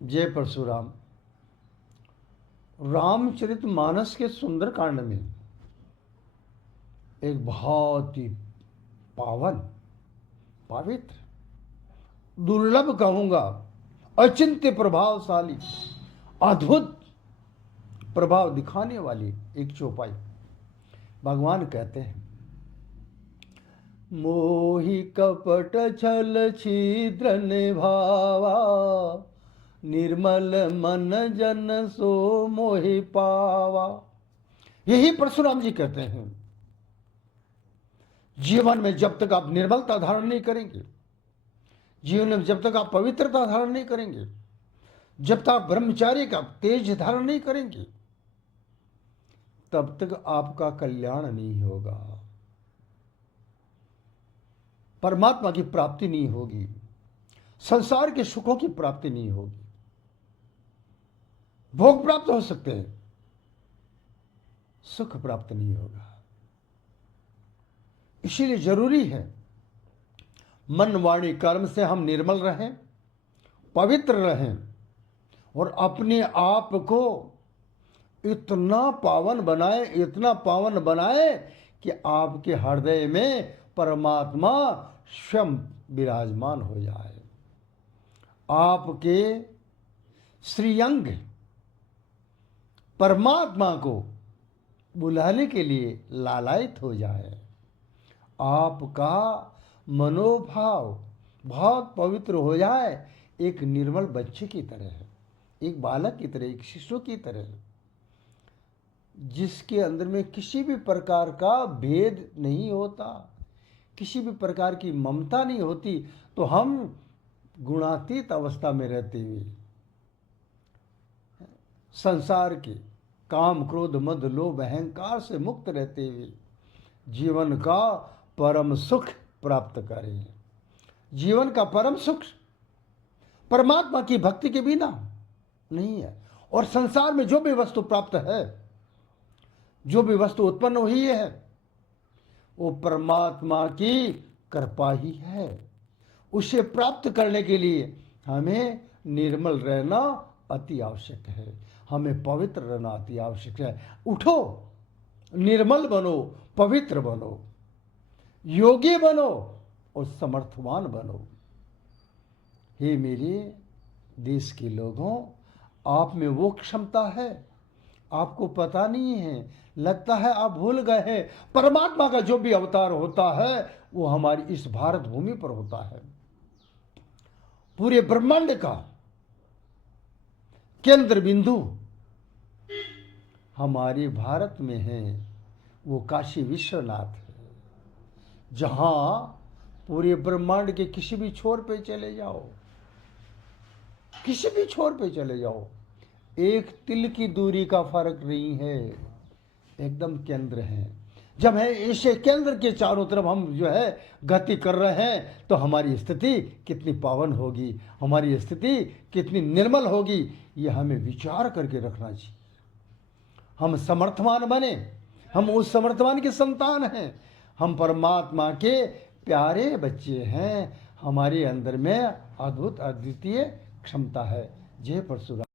जय परशुराम। रामचरितमानस के सुंदर कांड में एक बहुत ही पावन, पवित्र, दुर्लभ कहूंगा, अचिंत्य प्रभावशाली, अद्भुत प्रभाव दिखाने वाली एक चौपाई। भगवान कहते हैं, मोहि कपट छल छिद्र निभावा, निर्मल मन जन सो मोहि पावा। यही परशुराम जी कहते हैं, जीवन में जब तक आप निर्मलता धारण नहीं करेंगे, जीवन में जब तक आप पवित्रता धारण नहीं करेंगे, जब तक आप ब्रह्मचारी का तेज धारण नहीं करेंगे, तब तक आपका कल्याण नहीं होगा, परमात्मा की प्राप्ति नहीं होगी, संसार के सुखों की प्राप्ति नहीं होगी। भोग प्राप्त हो सकते हैं, सुख प्राप्त नहीं होगा। इसीलिए जरूरी है मन वाणी कर्म से हम निर्मल रहें, पवित्र रहें और अपने आप को इतना पावन बनाए, इतना पावन बनाए कि आपके हृदय में परमात्मा स्वयं विराजमान हो जाए, आपके श्रीअंग परमात्मा को बुलाने के लिए लालायित हो जाए, आपका मनोभाव बहुत पवित्र हो जाए, एक निर्मल बच्चे की तरह, एक बालक की तरह, एक शिशु की तरह, जिसके अंदर में किसी भी प्रकार का भेद नहीं होता, किसी भी प्रकार की ममता नहीं होती। तो हम गुणातीत अवस्था में रहते हुए संसार के काम क्रोध मद लोभ अहंकार से मुक्त रहते हुए जीवन का परम सुख प्राप्त करें। जीवन का परम सुख परमात्मा की भक्ति के बिना नहीं है। और संसार में जो भी वस्तु प्राप्त है, जो भी वस्तु उत्पन्न हुई है, वो परमात्मा की कृपा ही है। उसे प्राप्त करने के लिए हमें निर्मल रहना अति आवश्यक है, हमें पवित्र रहना अति आवश्यक है। उठो, निर्मल बनो, पवित्र बनो, योगी बनो और समर्थवान बनो। हे मेरे देश के लोगों, आप में वो क्षमता है, आपको पता नहीं है, लगता है आप भूल गए हैं। परमात्मा का जो भी अवतार होता है वो हमारी इस भारत भूमि पर होता है। पूरे ब्रह्मांड का केंद्र बिंदु हमारे भारत में है, वो काशी विश्वनाथ है। जहां पूरे ब्रह्मांड के किसी भी छोर पे चले जाओ, किसी भी छोर पे चले जाओ, एक तिल की दूरी का फर्क नहीं है, एकदम केंद्र है। जब है ऐसे केंद्र के चारों तरफ हम जो है गति कर रहे हैं, तो हमारी स्थिति कितनी पावन होगी, हमारी स्थिति कितनी निर्मल होगी, ये हमें विचार करके रखना चाहिए। हम समर्थवान बने, हम उस समर्थवान के संतान हैं, हम परमात्मा के प्यारे बच्चे हैं। हमारे अंदर में अद्भुत अद्वितीय क्षमता है। जय परशुराम।